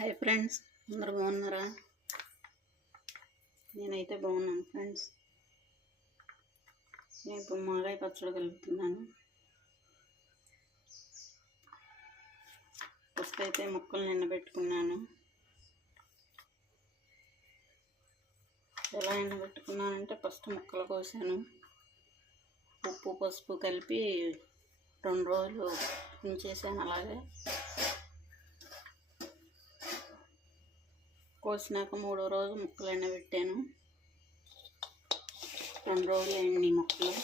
Hi friends అందరు బాగున్నారా? నేనైతే బాగున్నాను ఫ్రెండ్స్. నేను ఇప్పుడు మాగాయ పచ్చడి కలుపుతున్నాను. ఫస్ట్ అయితే ముక్కలు నిన్నబెట్టుకున్నాను ఎలా ఎండబెట్టుకున్నానంటే ఫస్ట్ ముక్కలు కోసాను. ఉప్పు పసుపు కలిపి రెండు రోజులు ఉంచేసాను అలాగే. కోసినాక మూడో రోజు ముక్కలు ఎండబెట్టాను రెండు రోజులు అయింది ముక్కలు.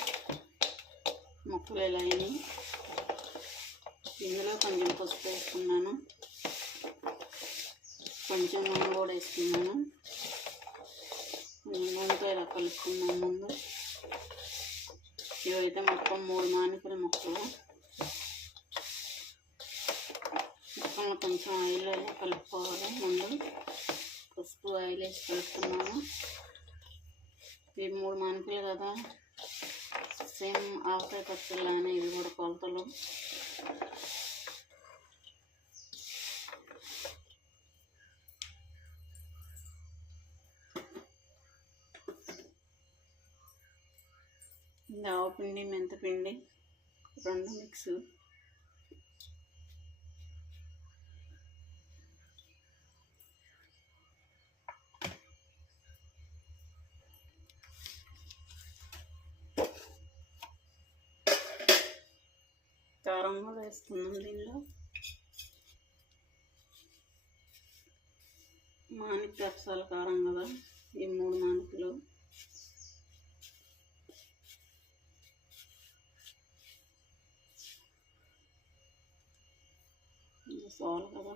ముక్కలు ఎలా అయినాయి? ఇందులో కొంచెం పసుపు వేసుకున్నాను. కొంచెం నూనె కూడా వేసుకున్నాను. నూనెతో ఇలా కలుపుకున్నాను ముందు. ఇవైతే మొత్తం మూడు మానికల ముక్కలు. మొక్కలు కొంచెం ఆయిల్ కలుపుకోవాలి ముందు. పసుపు ఆయిల్ వేసి కలుపుకున్నాను ఇవి మూడు మనుపులు కదా. సేమ్ ఆవకాయ పచ్చళ్ళనే ఇవి కూడా కొలతలు. ఆవపిండి మెంతపిండి రెండు మిక్స్. కారం కూడా వేస్తున్నాం దీనిలో. మానిక్ అప్సాల కారం కదా ఈ మూడు మానికలు సాల్ కదా.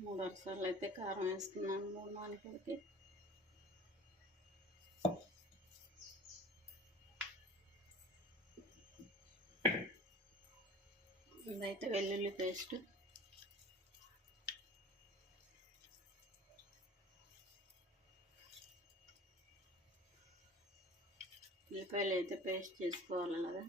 మూడు అక్షరాలు అయితే కారం వేస్తున్నాను. మూడు మానికలకి ఇదైతే వెల్లుల్లి పేస్ట్. ఉల్లిపాయలు అయితే పేస్ట్ చేసుకోవాలి కదా.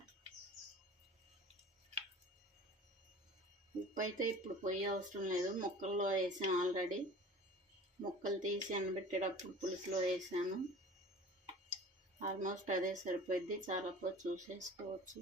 ఉప్పు అయితే ఇప్పుడు పొయ్యి అవసరం లేదు. ముక్కల్లో వేసాను ఆల్రెడీ. ముక్కలు తీసి ఎండబెట్టేటప్పుడు పులుసులో వేసాను. ఆల్మోస్ట్ అదే సరిపోద్ది చాలా చూసేసుకోవచ్చు.